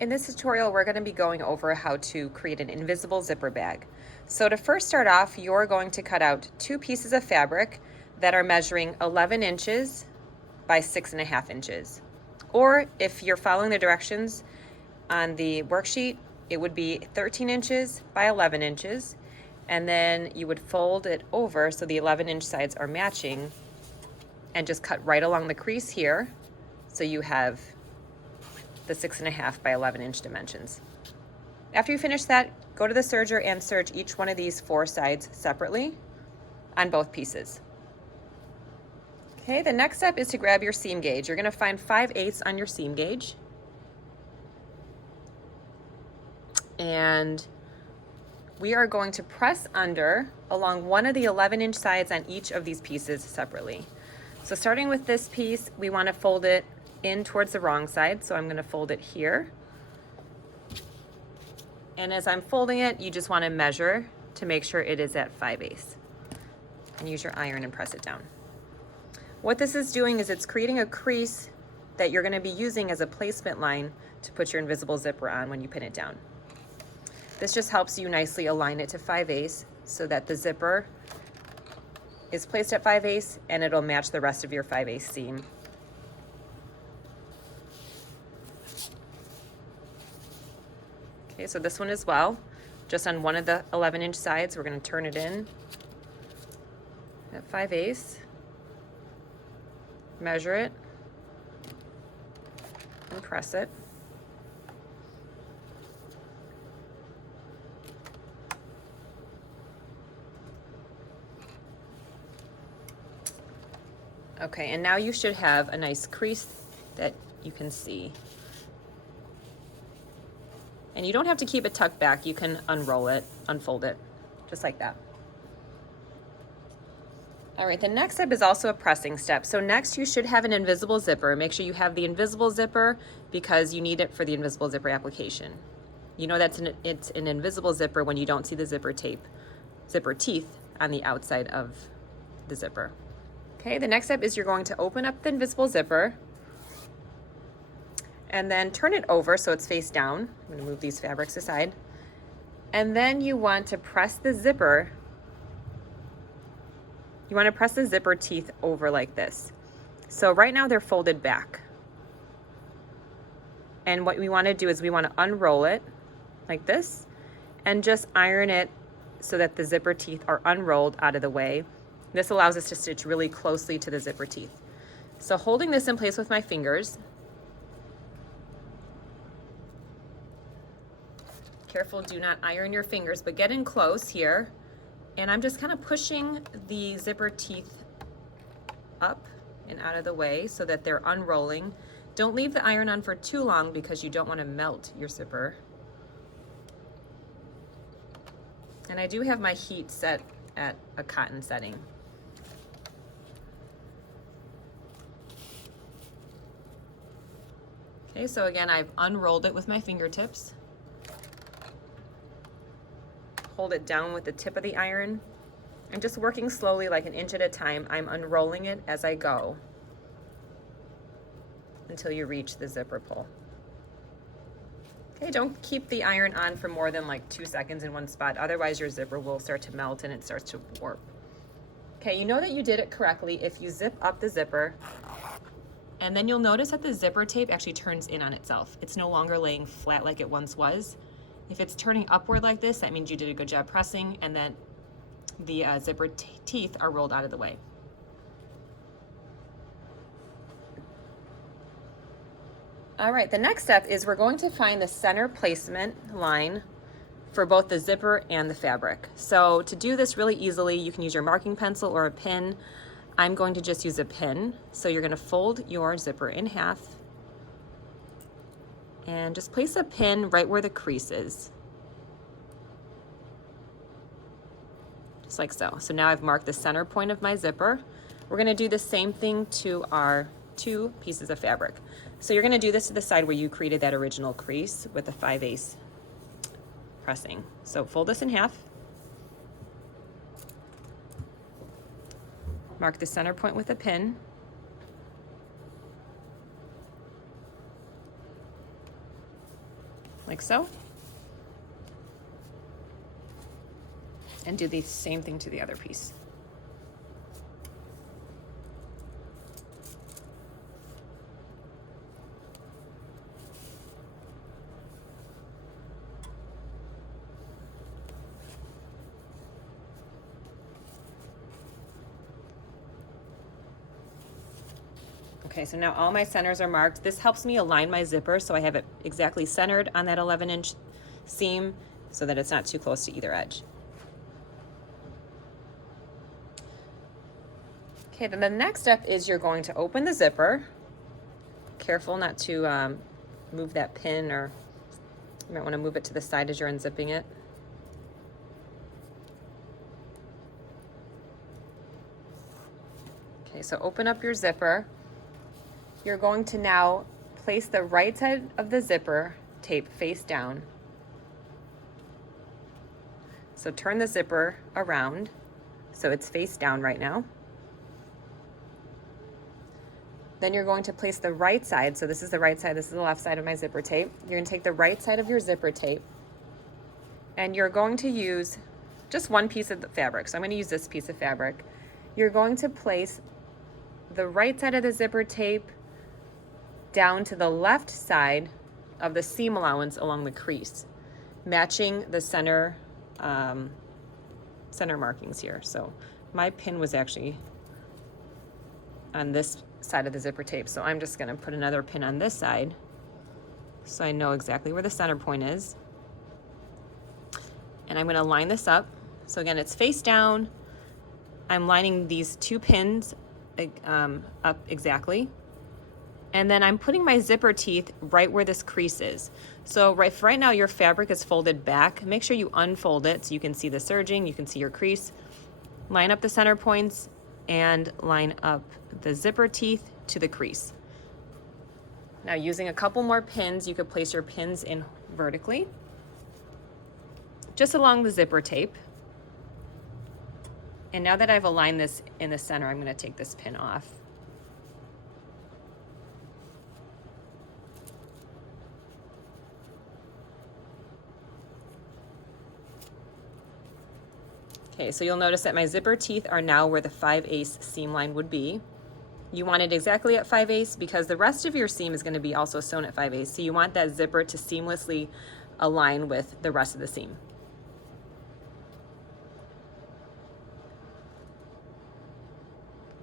In this tutorial, we're going to be going over how to create an invisible zipper bag. So to first start off, you're going to cut out 2 pieces of fabric that are measuring 11 inches by 6.5 inches. Or if you're following the directions on the worksheet, it would be 13 inches by 11 inches. And then you would fold it over so the 11-inch sides are matching and just cut right along the crease here. So you have the 6.5 by 11-inch dimensions. After you finish that, go to the serger and serge each one of these 4 sides separately on both pieces. Okay, the next step is to grab your seam gauge. You're going to find 5/8 on your seam gauge. And we are going to press under along one of the 11-inch sides on each of these pieces separately. So starting with this piece, we want to fold it in towards the wrong side. So I'm going to fold it here. And as I'm folding it, you just want to measure to make sure it is at 5/8. And use your iron and press it down. What this is doing is it's creating a crease that you're going to be using as a placement line to put your invisible zipper on when you pin it down. This just helps you nicely align it to 5/8 so that the zipper is placed at 5/8 and it'll match the rest of your 5/8 seam. Okay, so this one as well, just on one of the 11-inch sides, we're going to turn it in at 5/8, measure it, and press it. Okay, and now you should have a nice crease that you can see. And you don't have to keep it tucked back. You can unroll it, unfold it, just like that. All right, the next step is also a pressing step. So next you should have an invisible zipper. Make sure you have the invisible zipper because you need it for the invisible zipper application. You know it's an invisible zipper when you don't see the zipper teeth on the outside of the zipper. Okay, the next step is you're going to open up the invisible zipper and then turn it over so it's face down. I'm going to move these fabrics aside. And then you want to press the zipper. You want to press the zipper teeth over like this. So right now they're folded back. And what we want to do is we want to unroll it like this and just iron it so that the zipper teeth are unrolled out of the way. This allows us to stitch really closely to the zipper teeth. So holding this in place with my fingers, careful, do not iron your fingers, but get in close here. And I'm just kind of pushing the zipper teeth up and out of the way so that they're unrolling. Don't leave the iron on for too long because you don't want to melt your zipper. And I do have my heat set at a cotton setting. Okay, so again, I've unrolled it with my fingertips. Hold it down with the tip of the iron. I'm just working slowly, like an inch at a time. I'm unrolling it as I go until you reach the zipper pull. Okay, don't keep the iron on for more than like 2 seconds in one spot. Otherwise your zipper will start to melt and it starts to warp. Okay, you know that you did it correctly if you zip up the zipper, and then you'll notice that the zipper tape actually turns in on itself. It's no longer laying flat like it once was. If it's turning upward like this, that means you did a good job pressing and that the zipper teeth are rolled out of the way. All right, the next step is we're going to find the center placement line for both the zipper and the fabric. So to do this really easily, you can use your marking pencil or a pin. I'm going to just use a pin. So you're going to fold your zipper in half and just place a pin right where the crease is. Just like so. So now I've marked the center point of my zipper. We're going to do the same thing to our 2 pieces of fabric. So you're going to do this to the side where you created that original crease with the 5/8 pressing. So fold this in half. Mark the center point with a pin. like so. And do the same thing to the other piece. Okay, so now all my centers are marked. This helps me align my zipper so I have it exactly centered on that 11-inch seam so that it's not too close to either edge. Okay, then the next step is you're going to open the zipper. Careful not to move that pin, or you might want to move it to the side as you're unzipping it. Okay, so open up your zipper. You're going to now place the right side of the zipper tape face down. So turn the zipper around so it's face down right now. Then you're going to place the right side, so this is the right side, this is the left side of my zipper tape. You're going to take the right side of your zipper tape and you're going to use just one piece of the fabric. So I'm going to use this piece of fabric. You're going to place the right side of the zipper tape down to the left side of the seam allowance along the crease, matching the center markings here. So my pin was actually on this side of the zipper tape, so I'm just going to put another pin on this side so I know exactly where the center point is. And I'm going to line this up. So again, it's face down. I'm lining these two pins up exactly. And then I'm putting my zipper teeth right where this crease is. So if right now your fabric is folded back, make sure you unfold it so you can see the serging, you can see your crease. Line up the center points and line up the zipper teeth to the crease. Now using a couple more pins, you could place your pins in vertically, just along the zipper tape. And now that I've aligned this in the center, I'm going to take this pin off. Okay, so you'll notice that my zipper teeth are now where the 5/8 seam line would be. You want it exactly at 5/8 because the rest of your seam is going to be also sewn at 5/8. So you want that zipper to seamlessly align with the rest of the seam.